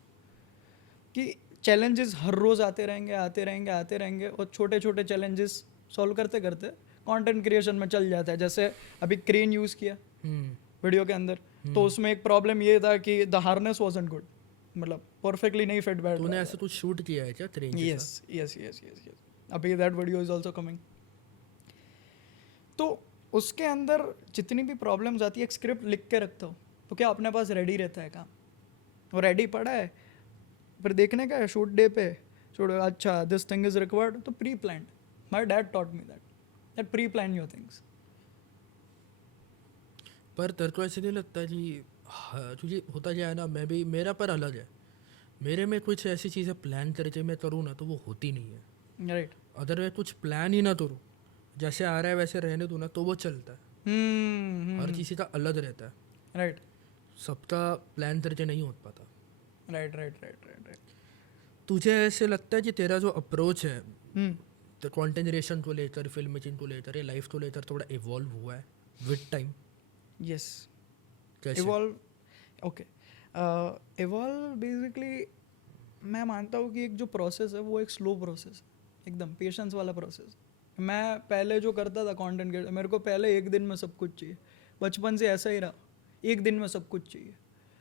कि चैलेंजेस हर रोज़ आते रहेंगे और छोटे छोटे चैलेंजेस सॉल्व करते करते कंटेंट क्रिएशन में चल जाता है। जैसे अभी क्रेन यूज़ किया वीडियो के अंदर, तो उसमें एक प्रॉब्लम ये था कि द हार्नेस वाजंट गुड, मतलब परफेक्टली नहीं फिट बैठ। तूने ऐसे कुछ शूट किया है क्या ट्रेन के साथ? यस अभी that video is also coming. तो उसके अंदर जितनी भी प्रॉब्लम्स आती है, एक स्क्रिप्ट लिख के रखता हूँ, तो क्या अपने पास रेडी रहता है काम, वो रेडी पड़ा है, फिर देखने का है शूट डे पे, शूट अच्छा दिस थिंग इज रिक्वायर्ड, तो pre planned. My dad taught me that pre plan your things. पर तेरे को ऐसे नहीं लगता कि क्योंकि होता क्या है ना, मैं भी, मेरा पर अलग है, मेरे में कुछ ऐसी चीज़ें प्लान करके मैं करूँ ना तो वो होती नहीं है, राइट। अगर मैं कुछ प्लान ही ना करूँ, जैसे आ रहा है वैसे रहने दूँ ना, तो वो चलता है। हर किसी का अलग रहता है, राइट सबका प्लान करके नहीं हो पाता। राइट। तुझे ऐसे लगता है कि तेरा जो अप्रोच है तो कंटेंट क्रिएशन को लेकर, फिल्म मेकिंग को लेकर, या लाइफ को लेकर थोड़ा इवॉल्व हुआ है विद टाइम? यस, कैसे? इवॉल्व बेसिकली मैं मानता हूँ कि एक जो प्रोसेस है वो एक स्लो प्रोसेस है, एकदम पेशेंस वाला प्रोसेस। मैं पहले जो करता था कंटेंट क्रिएटर, मेरे को पहले एक दिन में सब कुछ चाहिए, बचपन से ऐसा ही रहा, एक दिन में सब कुछ चाहिए,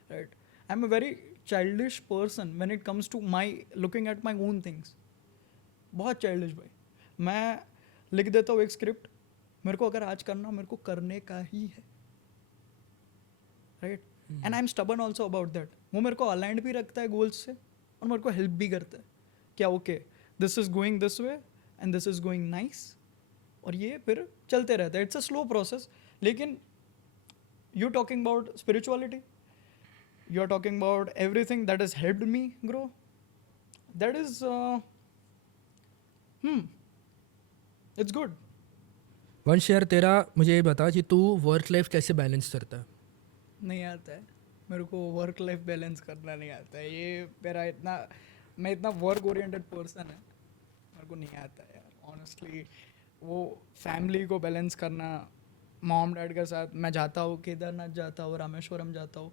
right. I am a very childish person when it comes to my looking at my own things, बहुत चाइल्डिश भाई। मैं लिख देता हूँ एक स्क्रिप्ट, मेरे को अगर आज करना, मेरे को करने का ही है, right, and I am stubborn also about that. वो मेरे को अलाइंड भी रखता है गोल्स से और मेरे को हेल्प भी करता है. क्या okay, this is going this way and this is going nice, और ये फिर चलते रहता है. It's a slow process. लेकिन you talking about spirituality, you are talking about everything that is helped me grow. That is it's good. Vansh यार, तेरा मुझे ये बता कि तू वर्क लाइफ कैसे बैलेंस करता है? नहीं आता है मेरे को वर्क लाइफ बैलेंस करना. नहीं आता है ये मेरा इतना, मैं इतना वर्क ओरिएंटेड पर्सन है, मेरे को नहीं आता है यार ऑनेस्टली. वो फैमिली को बैलेंस करना, मॉम डैड के साथ मैं जाता हूँ, केदारनाथ जाता हूँ, रामेश्वरम जाता हूँ,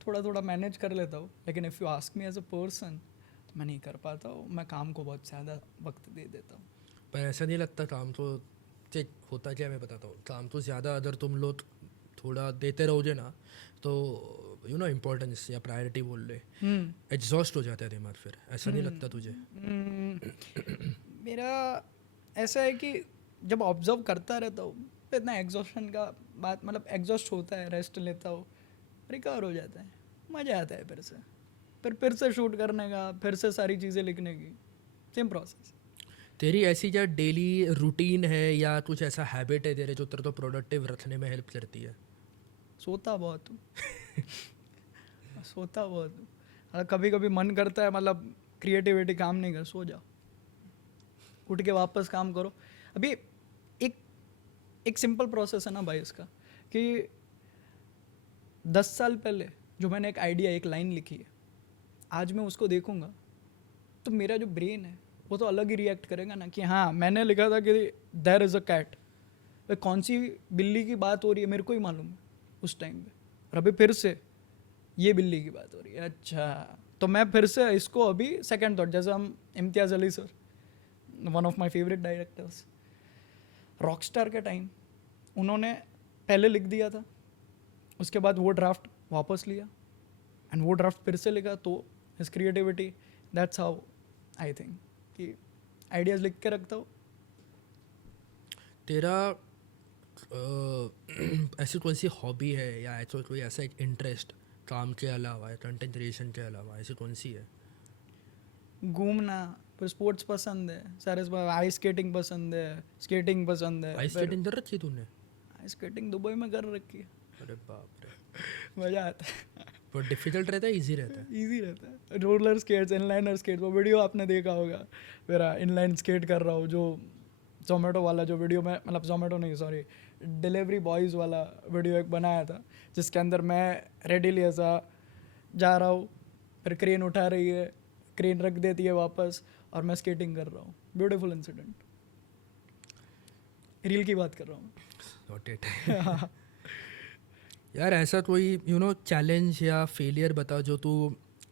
थोड़ा थोड़ा मैनेज कर लेता हूँ. लेकिन if you ask me as a person तो मैं नहीं कर पाता हूँ. मैं काम को बहुत ज़्यादा वक्त दे देता हूँ. पर ऐसा नहीं लगता काम तो चेक होता क्या, मैं बताता हूँ. काम तो ज़्यादा अगर तुम लोग थोड़ा देते रहोगे ना, तो यू नो इम्पोर्टेंस या प्रायोरिटी बोल ले, एग्जॉस्ट हो जाता है दिमाग. फिर ऐसा नहीं लगता तुझे? मेरा ऐसा है कि जब ऑब्जर्व करता रहता हूँ तो इतना एग्जॉस्शन का बात, मतलब एग्जॉस्ट होता है, रेस्ट लेता हूँ, रिकवर हो जाता है, मज़ा आता है फिर से शूट करने का, फिर से सारी चीज़ें लिखने की, सेम प्रोसेस. तेरी ऐसी क्या डेली रूटीन है या कुछ ऐसा हैबिट है तेरे जो तेरे को प्रोडक्टिव रखने में हेल्प करती है? सोता बहुत हूँ. सोता बहुत हूँ. कभी कभी मन करता है, मतलब क्रिएटिविटी काम नहीं कर, सो जाओ, उठ के वापस काम करो. अभी एक एक सिंपल प्रोसेस है ना भाई इसका, कि 10 साल पहले जो मैंने एक आइडिया, एक लाइन लिखी है, आज मैं उसको देखूंगा तो मेरा जो ब्रेन है वो तो अलग ही रिएक्ट करेगा ना, कि हाँ मैंने लिखा था कि देयर इज़ अ कैट. कौन सी बिल्ली की बात हो रही है मेरे को ही मालूम है उस टाइम पे, और अभी फिर से ये बिल्ली की बात हो रही है. अच्छा, तो मैं फिर से इसको अभी सेकंड थॉट, जैसे हम Imtiaz Ali sir, one of my favourite directors, Rockstar के टाइम उन्होंने पहले लिख दिया था, उसके बाद वो ड्राफ्ट वापस लिया एंड वो ड्राफ्ट फिर से लिखा. तो his creativity, that's how I think कि आइडियाज़ लिख के रखता हूँ. तेरा ऐसी कौन सी हॉबी है या ऐसा कोई ऐसा एक इंटरेस्ट काम के अलावा या कंटेंट क्रिएशन के अलावा, ऐसी कौन सी है? घूमना, फिर स्पोर्ट्स पसंद है सारे, आइस स्केटिंग पसंद है, स्केटिंग पसंद है. आइस स्केटिंग कर रखी तूने? आइस स्केटिंग दुबई में कर रखी है. अरे बाप रे. मज़ा आता है. पर डिफिकल्ट रहता है, इजी रहता है? ईजी रहता है. रोलर स्केट्स, इनलाइनर स्केट, वो वीडियो आपने देखा होगा मेरा इनलाइन स्केट कर रहा हूँ, जो जोमेटो वाला जो वीडियो में, मतलब जोमेटो नहीं सॉरी, डिलीवरी बॉयज़ वाला वीडियो एक बनाया था, जिसके अंदर मैं रेडीली ऐसा जा रहा हूँ, फिर क्रेन उठा रही है, क्रेन रख देती है वापस, और मैं स्केटिंग कर रहा हूँ. Beautiful incident. रील की बात कर रहा हूँ. Got it. यार ऐसा कोई यू नो चैलेंज या फेलियर बता जो तू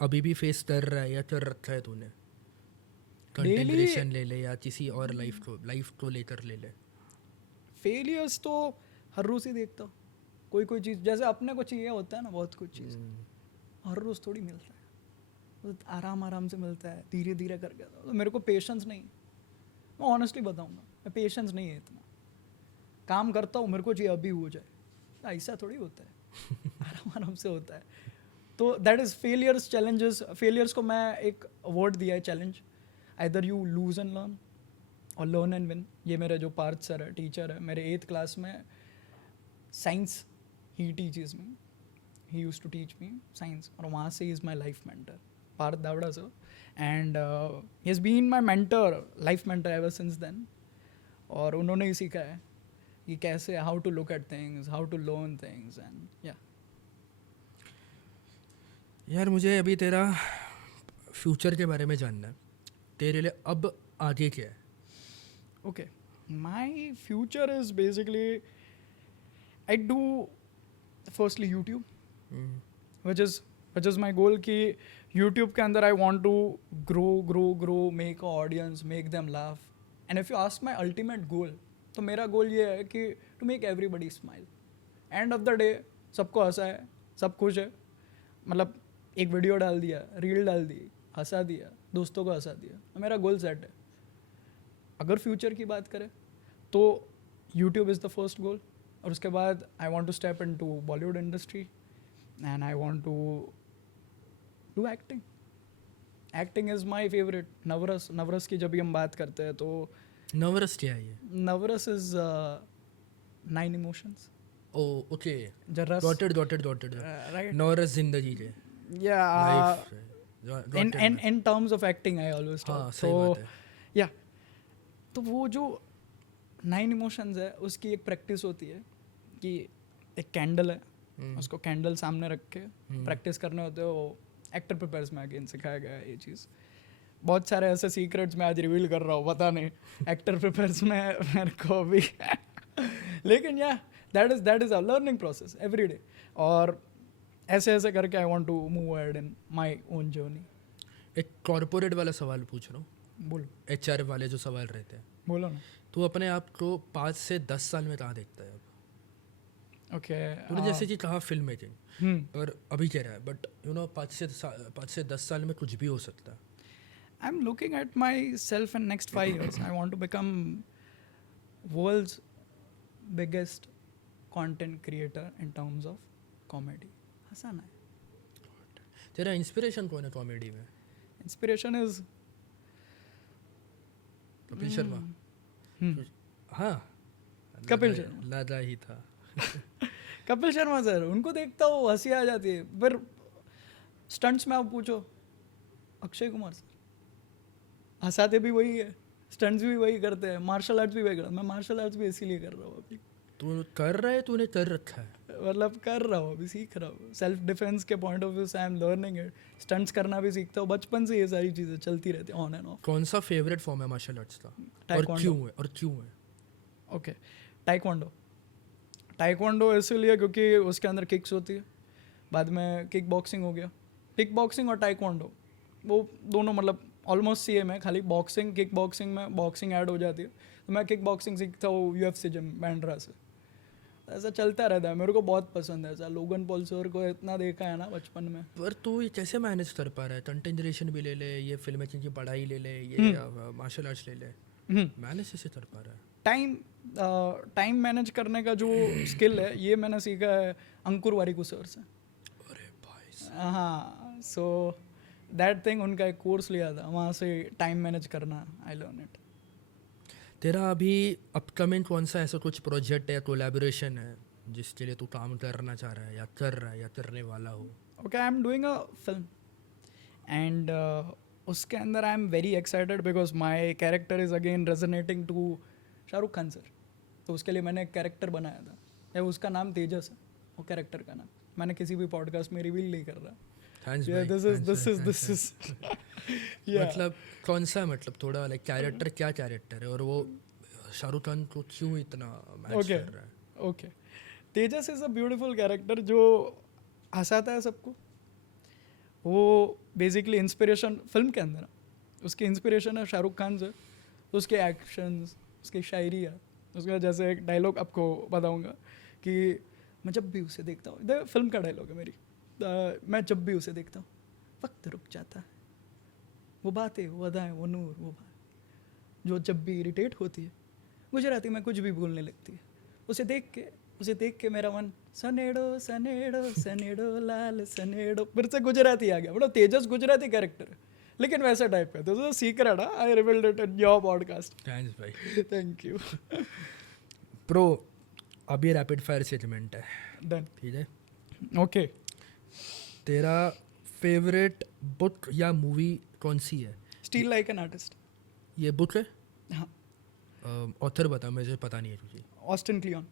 अभी भी फेस कर रहा है या कर रखा है तूने. कंटेंट क्रिएशन ले ले या किसी और लाइफ को लेकर ले ले. फेलियर्स तो हर रोज़ ही देखता हूँ. कोई चीज़ जैसे अपने को चाहिए होता है ना, बहुत कुछ चीज़ हर रोज़ थोड़ी मिलता है, तो आराम से मिलता है, धीरे धीरे करके. तो मेरे को पेशेंस नहीं, मैं ऑनेस्टली बताऊँगा, मैं पेशेंस नहीं है इतना. काम करता हूँ, मेरे को चाहिए अभी हो जाए, ऐसा थोड़ी होता है. आराम से होता है. तो that is failures, challenges. Failures को मैं एक वर्ड दिया है, challenge. Either you lose and learn और लर्न एंड विन. ये मेरे जो पार्थ सर है, टीचर है, मेरे 8th क्लास में science he teaches me, he use to teach me science, और वहाँ से is my life mentor, Parth Dawda sir. And he has been my mentor, life mentor ever since then. और उन्होंने ही सीखा है कि कैसे, how to look at things, how to learn things, and yeah. यार मुझे अभी तेरा फ्यूचर के बारे में जानना है. तेरे लिए अब आगे क्या है? Okay, my future is basically I do firstly YouTube, which is my goal कि YouTube के अंदर I want to grow, make a audience, make them laugh. And if you ask my ultimate goal, तो मेरा goal ये है कि to make everybody smile. End of the day सबको हंसा है, सब खुश है. मतलब एक वीडियो डाल दिया, रील डाल दी, हंसा दिया, दोस्तों को हंसा दिया, तो मेरा गोल सेट है. अगर फ्यूचर की बात करें तो YouTube is the first goal, और उसके बाद I want to step into Bollywood industry and I want to do acting. Acting is my favorite. Navras की जब भी हम बात करते हैं तो नवरस क्या है ये? Navras is 9 emotions. Oh okay, Jaras, dotted right? Navras जिंदगी के Yeah. Life In terms of acting, I always talk. हाँ सही बात है. yeah. तो वो जो 9 emotions है उसकी एक प्रैक्टिस होती है कि एक कैंडल है, उसको कैंडल सामने रख के प्रैक्टिस करने होते हो. एक्टर प्रिपेयर्स में अगेन सिखाया गया है ये चीज़. बहुत सारे ऐसे सीक्रेट्स मैं आज रिवील कर रहा हूँ, पता नहीं एक्टर प्रिपेयर्स में मेरे को भी लेकिन या that is a learning process every day. और ऐसे ऐसे करके I want to move ahead in my own journey. एक कॉर्पोरेट वाला सवाल पूछ रहा हूँ, बोलो एचआर वाले जो सवाल रहते हैं. बोलो ना. तू अपने आप को 5 से 10 साल में कहाँ देखता है अब? ओके. तूने जैसे कि कहा फिल्म मेकिंग और अभी कह रहा है, बट यू नो 5 से 10 साल में कुछ भी हो सकता है. I'm looking at myself in next 5 years. I want to become world's biggest content creator in terms of comedy. हंसाना है. तेरा इंस्पिरेशन कौन है कॉमेडी में? Inspiration is Kapil Sharma. हाँ, कपिल शर्मा. लगा ही था. कपिल शर्मा सर, उनको देखता हूँ हंसी आ जाती है. फिर स्टंट्स में आप पूछो अक्षय कुमार सर, हंसाते भी वही है, स्टंट्स भी वही करते हैं, मार्शल आर्ट्स भी वही करते हैं. मैं मार्शल आर्ट्स भी इसीलिए कर रहा हूँ अभी. तू कर रहा है, तूने कर रखा है. मतलब कर रहा हूँ, अभी सीख रहा हूँ. सेल्फ डिफेंस के पॉइंट ऑफ व्यू से I am learning it. Stunts करना भी सीखता हूँ. बचपन से ये सारी चीज़ें चलती रहती हैं ऑन एंड ऑफ. कौन सा फेवरेट फॉर्म है मार्शल आर्ट्स का? और Taekwondo. क्यों है? और क्यों है? ओके. टाइक्वांडो इसलिए क्योंकि उसके अंदर किक्स होती है. बाद में किक बॉक्सिंग हो गया. किक बॉक्सिंग और टाइक्वांडो वो दोनों मतलब ऑलमोस्ट सेम है, खाली बॉक्सिंग किक बॉक्सिंग में बॉक्सिंग ऐड हो जाती है. तो मैं किक बॉक्सिंग सीखता हूँ UFC जिम बैंड्रा से. ऐसा चलता रहता है. मेरे को बहुत पसंद है ऐसा. लोगन पॉल सर को इतना देखा है ना बचपन में. पर तू ये कैसे मैनेज कर पा रहा है? कंटेंट जनरेशन भी ले ले, ये फिल्म मेकिंग की पढ़ाई ले ले, ये मार्शल आर्ट्स ले ले, मैनेज कैसे कर पा रहा है? टाइम मैनेज करने का जो स्किल है ये मैंने सीखा है अंकुर वारिकू सर से. अरे भाई, हाँ. सो दैट थिंग, उनका एक कोर्स लिया था, वहाँ से टाइम मैनेज करना आई लर्न इट. तेरा अभी अपकमिंग कौन सा ऐसा कुछ प्रोजेक्ट है, कोलैबोरेशन है जिसके लिए तू काम करना चाह रहा है या कर रहा है या करने वाला हो? Okay, I am doing a film and उसके अंदर I am very excited because my character is again resonating to Shahrukh Khan sir. तो उसके लिए मैंने एक कैरेक्टर बनाया था. या उसका नाम तेजस है, वो कैरेक्टर का नाम. मैंने किसी भी पॉडकास्ट में रिवील नहीं कर रहा. थैंक्स Yeah, भाई. this is yeah. मतलब कौन सा, मतलब थोड़ा लाइक कैरेक्टर, क्या कैरेक्टर है और वो शाहरुख खान को क्यों इतना मैच Okay. कर रहा है? Okay. Tejas is a beautiful character जो हंसाता है सबको. वो बेसिकली इंस्पिरेशन फिल्म के अंदर उसकी इंस्पिरेशन है शाहरुख खान से. तो उसके एक्शंस, उसकी शायरी है. उसका जैसे एक डायलॉग आपको बताऊंगा कि मैं जब भी उसे देखता हूँ, फिल्म का डायलॉग है मेरी. मैं जब भी उसे देखता हूँ वक्त रुक जाता है. वो बातें, वो अदाएं, वो नूर, वो बात जो जब भी इरिटेट होती है गुजराती में कुछ भी बोलने लगती है. उसे देख के मेरा मन सनेड़ो सनेड़ो सनेड़ो लाल सनेड़ो. फिर से गुजराती आ गया. बड़ा तेजस गुजराती कैरेक्टर है लेकिन वैसा टाइप का. तो सीक्रेट है, I revealed it in your podcast. Thanks भाई. Thank you. प्रो, अभी रैपिड फायर सेगमेंट है, डन. ठीक है? ओके. तेरा फेवरेट बुक या मूवी कौन सी है? Steel like an artist. ये बुक है? हाँ. ऑथर बता, मुझे पता नहीं है तुझे. ऑस्टिन क्लियन.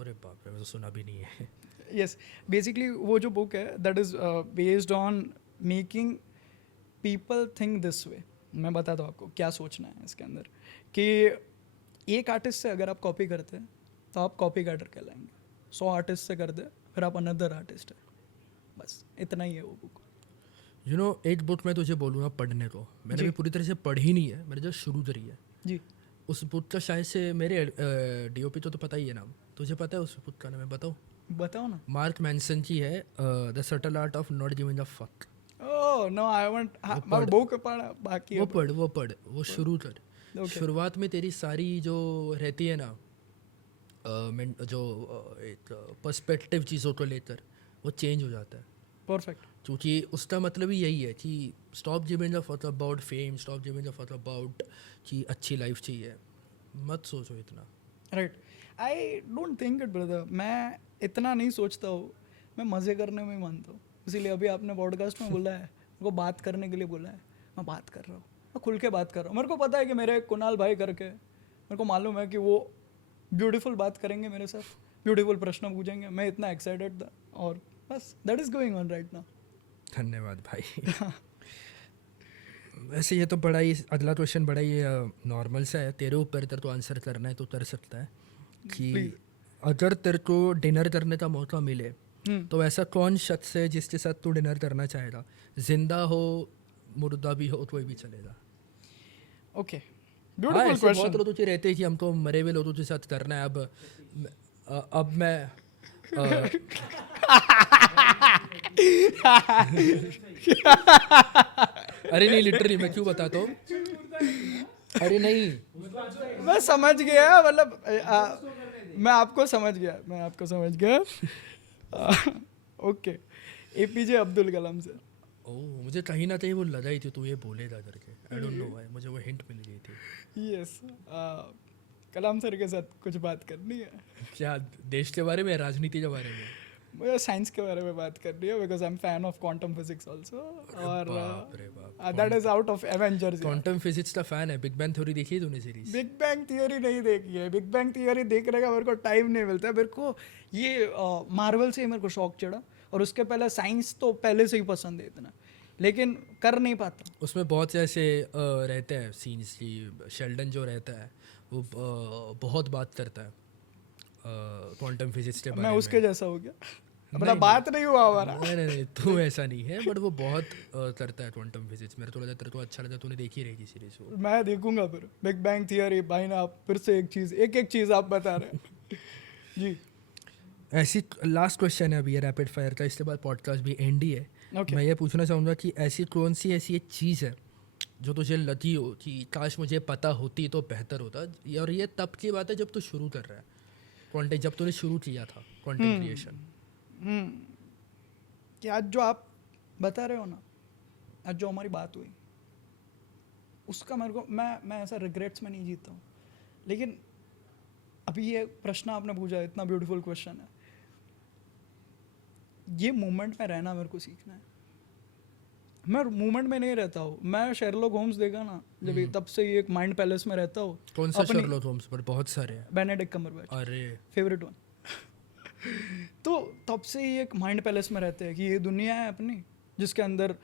अरे बाप रे, मैंने तो सुना भी नहीं है. यस, बेसिकली वो जो बुक है that is based on making people think this way. मैं बताता हूँ आपको क्या सोचना है इसके अंदर. कि एक आर्टिस्ट से अगर आप कॉपी करते हैं तो आप कॉपी राइटर कहलाएंगे. 100 आर्टिस्ट से करते हैं फिर आप अनदर आर्टिस्ट है. बस इतना ही है वो बुक. यू नो, एक बुक मैं तुझे बोलूँगा पढ़ने को. मैंने भी पूरी तरह से पढ़ी नहीं है, मैंने जो शुरू करी है. जी. उस बुक का शायद से मेरे DOP तो पता ही है नाम. तुझे पता है उस बुक का नाम? मैं बताओ ना. मार्क मैनसन की है, the subtle art of not giving a fuck. Oh no, I want. मैं बुक पढ़ा बाकी है. वो पढ़, वो शुरू कर. शुरुआत में तेरी सारी जो रहती है ना, जो एक पर्सपेक्टिव चीज़ों को लेकर, वो चेंज हो जाता है, परफेक्ट. क्योंकि उसका मतलब ही यही है कि stop giving a fuck about fame, stop giving a fuck about कि अच्छी लाइफ चाहिए, मत सोचो इतना. Right. I don't think it brother. मैं इतना नहीं सोचता हूँ. मैं मज़े करने में ही मानता हूँ. इसीलिए अभी आपने पॉडकास्ट में बोला है, मेरे को बात करने के लिए बोला है, मैं बात कर रहा हूँ. मैं खुल के बात कर रहा हूँ. मेरे को पता है कि मेरे कुणाल भाई करके, मेरे को मालूम है कि वो ब्यूटीफुल बात करेंगे मेरे साथ, ब्यूटीफुल प्रश्न पूछेंगे. मैं इतना एक्साइटेड था और बस that is going on right now. धन्यवाद भाई. वैसे ये तो बड़ा ही, अगला क्वेश्चन बड़ा ही नॉर्मल सा है, तेरे ऊपर तेरे को आंसर करना है तो कर सकता है कि Please. अगर तेरे को डिनर करने का मौका मिले तो ऐसा कौन शख्स है जिसके साथ तू डिनर करना चाहेगा, जिंदा हो, मुर्दा भी हो, कोई भी चलेगा. ओके. हाँ, ब्यूटीफुल ऐसे बहुत क्वेश्चन. लोग तुझे रहते हैं कि हमको मरे हुए लोगों के साथ करना है. अब मैं अ, अरे नहीं, लिटरली मैं क्यों बताता हूँ. अरे नहीं, मैं समझ गया. मतलब मैं आपको समझ गया. Okay. APJ Abdul Kalam sir. ओह मुझे कहीं ना कहीं वो लगा ही थी तू ये बोलेगा करके. आई डोंट नो व्हाई, मुझे वो हिंट मिल गई थी. यस. कलाम सर के साथ कुछ बात करनी है. क्या, देश के बारे में, राजनीति के बारे में? मुझे साइंस के बारे में बात करनी है because I am fan of quantum physics also. और बाप रे बाप, that is out of Avengers. Quantum physics का फैन है. बिग बैंग थ्योरी देखी है तूने सीरीज? बिग बैंग थियरी नहीं देखी है. बिग बैंग थियरी देखने का मेरे को टाइम नहीं मिलता. मेरे को ये मार्वल से ही मेरे को शौक चढ़ा और उसके पहले साइंस तो पहले से ही पसंद है इतना, लेकिन कर नहीं पाता. उसमें बहुत से ऐसे रहते हैं सीन्स की शेल्डन जो रहता है वो बहुत बात करता है क्वांटम फिजिक्स के बारे मैं में. उसके जैसा हो गया. नहीं, मतलब बात नहीं हुआ हमारा. नहीं तू ऐसा नहीं है, बट वो बहुत करता है क्वांटम फिजिक्स. मेरे को लगा तेरे को अच्छा लगा, तूने देखी रहेगी सीरीज वो. मैं देखूंगा फिर बिग बैंग थियरी. भाई ना आप फिर से एक चीज आप बता रहे हैं. जी. ऐसी लास्ट क्वेश्चन है अभी ये रैपिड फायर का, इसके बाद पॉडकास्ट भी एंड ही है. Okay. मैं ये पूछना चाहूँगा कि ऐसी कौन सी ऐसी एक चीज़ है जो तुझे लगी हो कि काश मुझे पता होती तो बेहतर होता, और ये तब की बात है जब तू शुरू कर रहा है कंटेंट, जब तूने शुरू किया था कंटेंट क्रिएशन. कि आज जो आप बता रहे हो ना, आज जो हमारी बात हुई उसका मेरे को, मैं ऐसा रिग्रेट्स में नहीं जीता हूँ. लेकिन अभी ये प्रश्न आपने पूछा, इतना ब्यूटीफुल क्वेश्चन है. ये मोमेंट में रहना मेरे को सीखना है. मैं मोमेंट में नहीं रहता हूँ. मैं शेरलॉक होम्स देखा ना जब, तब से ही एक माइंड पैलेस में रहता हूँ. कौन सा शेरलॉक होम्स? पर बहुत सारे हैं. Benedict Cumberbatch. अरे फेवरेट वन. तो तब से ही एक माइंड पैलेस में रहते हैं कि ये दुनिया है अपनी, जिसके अंदर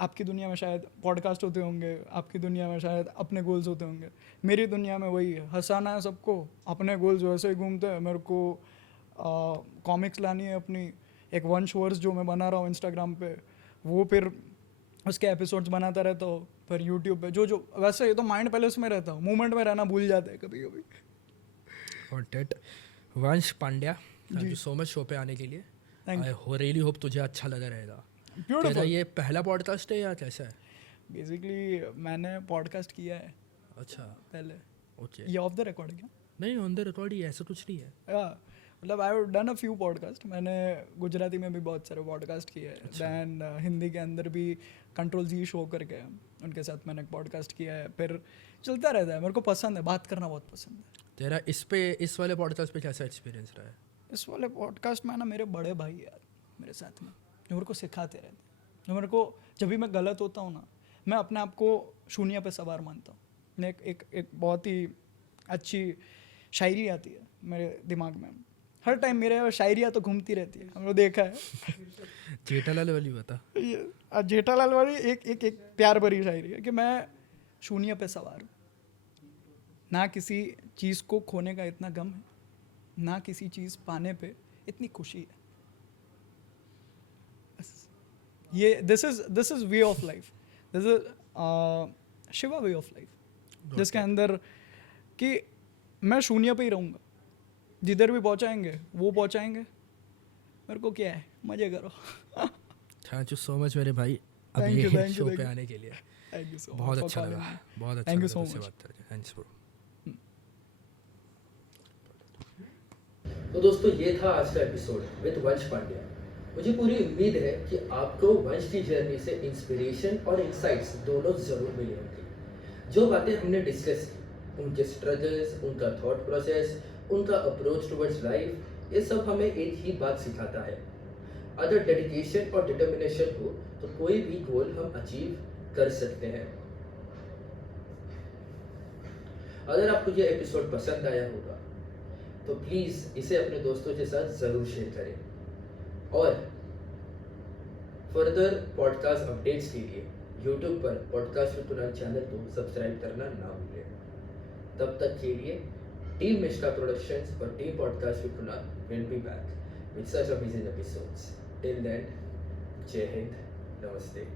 आपकी दुनिया में शायद पॉडकास्ट होते होंगे, आपकी दुनिया में शायद अपने गोल्स होते होंगे. मेरी दुनिया में वही है, हंसाना है सबको, अपने गोल्स वैसे ही घूमते हैं. मेरे को कॉमिक्स लानी है अपनी, एक वंशवर्स जो मैं बना रहा हूँ इंस्टाग्राम पे, वो फिर उसके एपिसोड्स बनाता रहता हूँ फिर यूट्यूब पे. जो वैसे ये तो माइंड पैलेस में रहता हूँ. मूवमेंट में रहना भूल जाते हैं कभी कभी. कॉन्टेंट. वंश Pandya, thank you so much show पे आने के लिए. आई रियली होप तुझे अच्छा लगा रहेगा. तेरा ये पहला पॉडकास्ट है या कैसा है? बेसिकली मैंने पॉडकास्ट किया है. अच्छा पहले. ओके. ये ऑफ द रिकॉर्ड क्या? नहीं, ऑन द रिकॉर्ड ही, ऐसा कुछ नहीं है. मतलब I have done a few podcast. मैंने गुजराती में भी बहुत सारे पॉडकास्ट किए हैं. दैन हिंदी के अंदर भी कंट्रोल जी शो करके है, उनके साथ मैंने एक पॉडकास्ट किया है. फिर चलता रहता है. मेरे को पसंद है, बात करना बहुत पसंद है. तेरा इस वाले पॉडकास्ट पे कैसा एक्सपीरियंस रहा है? इस वाले पॉडकास्ट में ना मेरे बड़े भाई यार मेरे साथ में, जो मेरे को सिखाते रहते हैं. जो मेरे को जब भी मैं गलत होता हूँ ना, मैं अपने आप को शून्य पे सवार मानता हूँ. मैं एक बहुत ही अच्छी शायरी आती है मेरे दिमाग में. हर टाइम मेरे शायरियाँ तो घूमती रहती है, हमने देखा है. जेठालाल वाली बता. ये जेठालाल वाली एक प्यार भरी शायरी है कि मैं शून्य पे सवार हूँ. ना किसी चीज़ को खोने का इतना गम है, ना किसी चीज़ पाने पे इतनी खुशी है. ये this is way of life. This is Shiva way of life, जिसके अंदर कि मैं शून्य पे ही रहूँगा. जिधर भी पहुँचाएंगे वो पहुँचाएंगे. मेरे को क्या है, मजे करो. थैंक यू सो मच मेरे भाई Thank you, अभी thank you, शो thank पे you. आने के लिए. Thank you so much. बहुत अच्छा लगा, बहुत अच्छा Thank you लगा so तुझसे much. बात करके. Thanks bro. तो दोस्तों ये था आज का एपिसोड विद वंश पांड्या. मुझे पूरी उम्मीद है कि आपको वंश की जर्नी से इंस्पिरेशन और इंसाइट्स दोनों ज़रूर मिले होंगे। जो बातें हमने डिस्कस की, उनके स्ट्रगल्स, उनका थॉट प्रोसेस, उनका अप्रोच टुवर्ड्स लाइफ, ये सब हमें एक ही बात सिखाता है। अगर डेडिकेशन और डिटर्मिनेशन हो तो कोई भी गोल हम अचीव कर सकते हैं। अगर आपको ये एपिसोड पसंद आया होगा तो प्लीज़ इसे अपने दोस्तों के साथ ज़रूर शेयर करें और फर्दर पॉडकास्ट अपडेट्स के लिए यूट्यूब पर पॉडकास्ट विद कुणाल चैनल को सब्सक्राइब करना ना भूलें। तब तक के लिए टीम मिश्रा प्रोडक्शंस और team podcast with Kunal will be back with such amazing episodes. Till then, Jai Hind, Namaste.